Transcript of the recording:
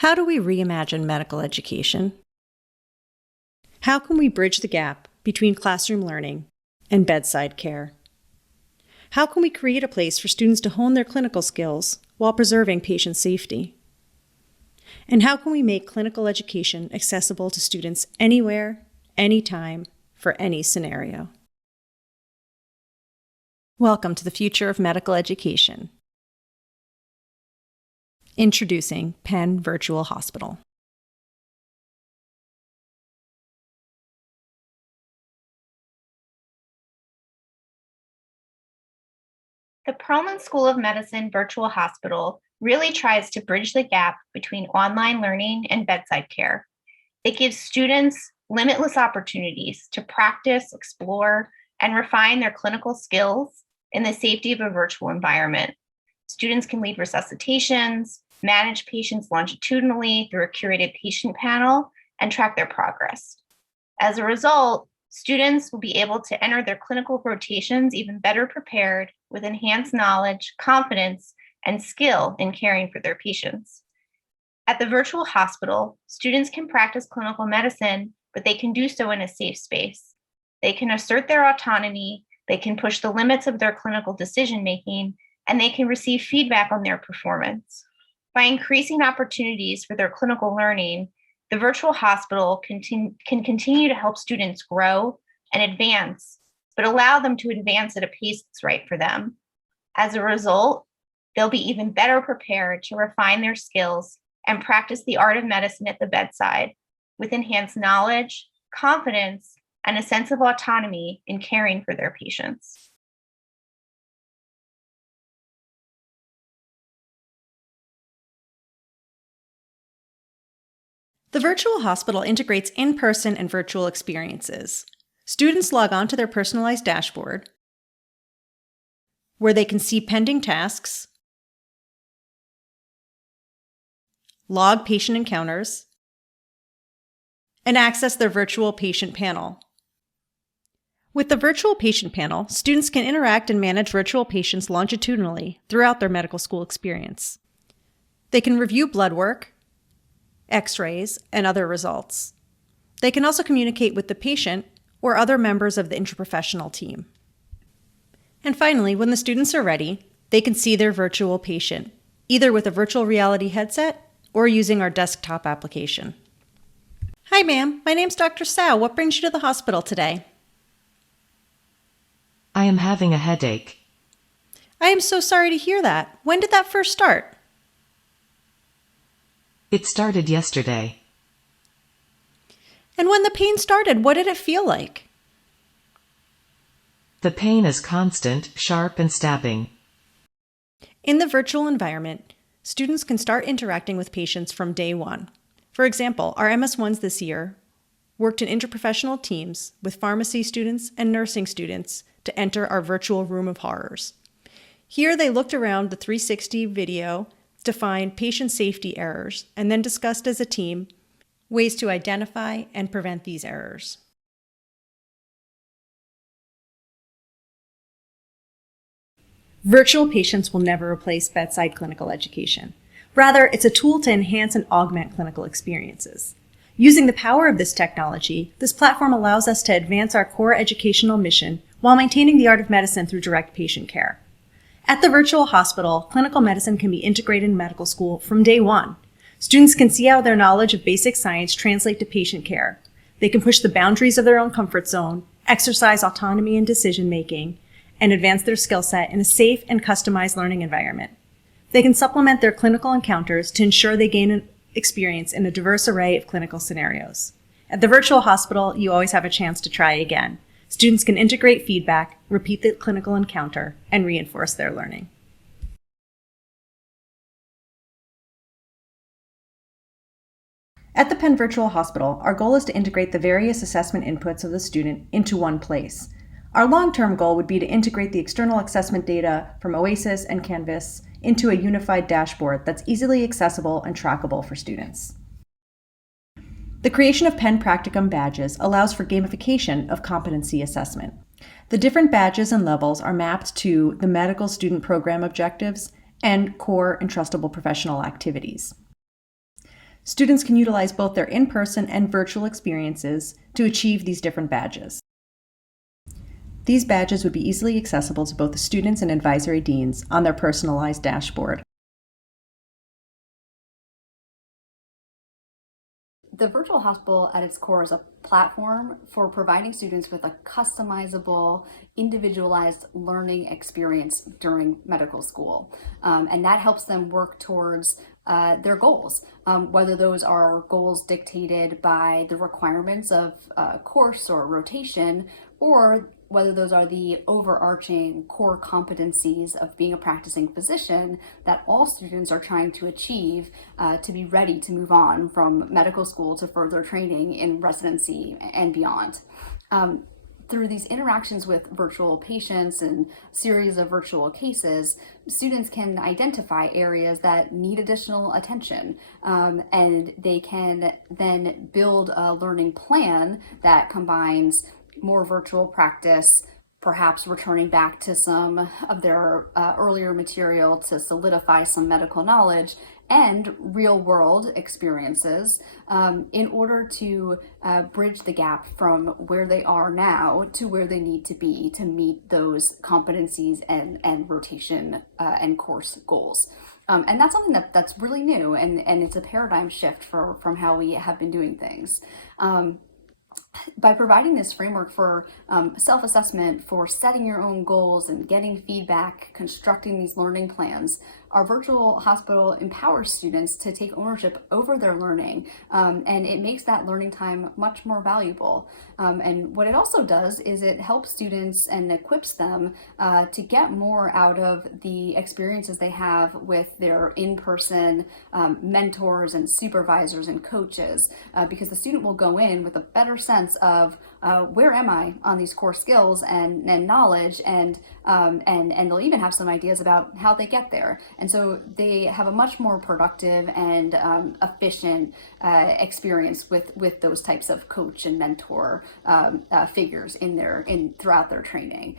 How do we reimagine medical education? How can we bridge the gap between classroom learning and bedside care? How can we create a place for students to hone their clinical skills while preserving patient safety? And how can we make clinical education accessible to students anywhere, anytime, for any scenario? Welcome to the future of medical education. Introducing Penn Virtual Hospital. The Perelman School of Medicine Virtual Hospital really tries to bridge the gap between online learning and bedside care. It gives students limitless opportunities to practice, explore, and refine their clinical skills in the safety of a virtual environment. Students can lead resuscitations, manage patients longitudinally through a curated patient panel, and track their progress. As a result, students will be able to enter their clinical rotations even better prepared with enhanced knowledge, confidence, and skill in caring for their patients. At the virtual hospital, students can practice clinical medicine, but they can do so in a safe space. They can assert their autonomy, they can push the limits of their clinical decision-making, and they can receive feedback on their performance. By increasing opportunities for their clinical learning, the virtual hospital can continue to help students grow and advance, but allow them to advance at a pace that's right for them. As a result, they'll be even better prepared to refine their skills and practice the art of medicine at the bedside with enhanced knowledge, confidence, and a sense of autonomy in caring for their patients. The virtual hospital integrates in-person and virtual experiences. Students log on to their personalized dashboard, where they can see pending tasks, log patient encounters, and access their virtual patient panel. With the virtual patient panel, students can interact and manage virtual patients longitudinally throughout their medical school experience. They can review blood work, X-rays, and other results. They can also communicate with the patient or other members of the interprofessional team. And finally, when the students are ready, they can see their virtual patient, either with a virtual reality headset or using our desktop application. Hi, ma'am. My name's Dr. Sao. What brings you to the hospital today? I am having a headache. I am so sorry to hear that. When did that first start? It started yesterday. And when the pain started, what did it feel like? The pain is constant, sharp, and stabbing. In the virtual environment, students can start interacting with patients from day one. For example, our MS1s this year worked in interprofessional teams with pharmacy students and nursing students to enter our virtual room of horrors. Here they looked around the 360 video to find patient safety errors and then discussed as a team ways to identify and prevent these errors. Virtual patients will never replace bedside clinical education. Rather, it's a tool to enhance and augment clinical experiences. Using the power of this technology, this platform allows us to advance our core educational mission while maintaining the art of medicine through direct patient care. At the virtual hospital, clinical medicine can be integrated in medical school from day one. Students can see how their knowledge of basic science translate to patient care. They can push the boundaries of their own comfort zone, exercise autonomy in decision-making, and advance their skill set in a safe and customized learning environment. They can supplement their clinical encounters to ensure they gain an experience in a diverse array of clinical scenarios. At the virtual hospital, you always have a chance to try again. Students can integrate feedback, repeat the clinical encounter, and reinforce their learning. At the Penn Virtual Hospital, our goal is to integrate the various assessment inputs of the student into one place. Our long-term goal would be to integrate the external assessment data from OASIS and Canvas into a unified dashboard that's easily accessible and trackable for students. The creation of Penn Practicum badges allows for gamification of competency assessment. The different badges and levels are mapped to the medical student program objectives and core and trustable professional activities. Students can utilize both their in-person and virtual experiences to achieve these different badges. These badges would be easily accessible to both the students and advisory deans on their personalized dashboard. The virtual hospital at its core is a platform for providing students with a customizable, individualized learning experience during medical school. And that helps them work towards their goals, whether those are goals dictated by the requirements of a course or rotation, or whether those are the overarching core competencies of being a practicing physician that all students are trying to achieve to be ready to move on from medical school to further training in residency and beyond. Through these interactions with virtual patients and series of virtual cases, students can identify areas that need additional attention, and they can then build a learning plan that combines more virtual practice, perhaps returning back to some of their earlier material to solidify some medical knowledge, and real world experiences in order to bridge the gap from where they are now to where they need to be to meet those competencies and rotation and course goals. And that's something that's really new, and it's a paradigm shift from how we have been doing things. By providing this framework for self-assessment, for setting your own goals and getting feedback, constructing these learning plans, our virtual hospital empowers students to take ownership over their learning, and it makes that learning time much more valuable. And what it also does is it helps students and equips them to get more out of the experiences they have with their in-person mentors and supervisors and coaches, because the student will go in with a better sense of where am I on these core skills and knowledge, and they'll even have some ideas about how they get there. And so they have a much more productive and efficient experience with those types of coach and mentor figures throughout their training.